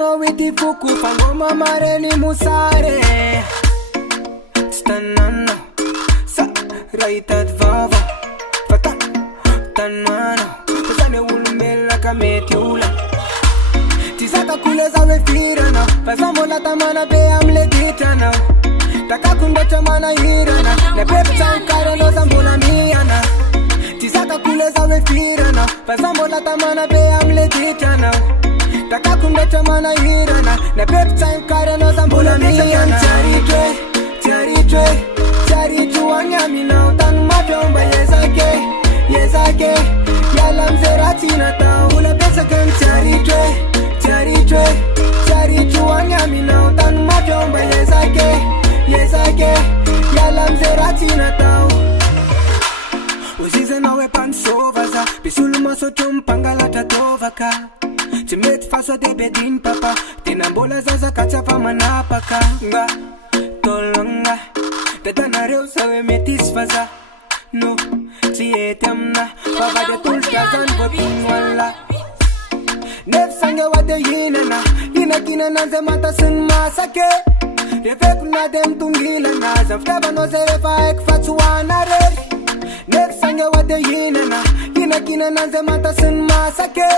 no witi fuku Fangoma mareni musare Stanano Sa raitat vava Fata Tanano Pesane ulumela kametiula Tisaka kule zawe firana Pasamo la tamana be amle ditana Taka kundota mana hirana Ne pepta ukare no zambula miyana Tisaka kule zawe firana Pasamo la tamana be amle ditana Taka kundota mana hirana Ne pepta ukare no zambula miyana Charitwe wanyami na utanu mapyomba Yezake Yala mzerati na ta Ula pesa kan Charitwe wanyami na utanu mapyomba Yezake Yala mzerati na ta Uzize nawe pansovaza Pisulu masoto mpangala tatovaka Timet faso de bedin papa Tinambola zaza kachafa manapaka Nga Tolonga Tetana reu sawe metisfaza No Tietamna Baba de tulkazan botin wala Nef sange wate yinana Yina kina nanze mata sin masake Refek na dem tungila na Zaftaba no zerefa ek fatuana re Nef sange wate yinana Yina kina nanze mata sin masake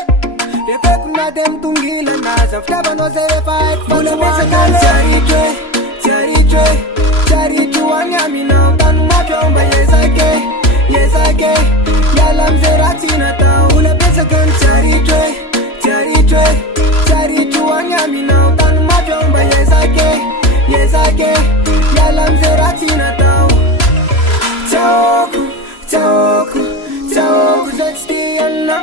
Refek na dem tungila na Zaftaba no zerefa ek fatuana re Charitwe wanyami na utanu mapyomba Yezake Yala mzerati na ta Ula pesa kan Charitwe wanyami na utanu mapyomba Yezake Yala mzerati na ta Chaoku Jetstiyana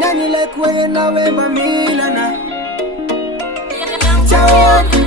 Nani lekwe na wemba milana Chaoku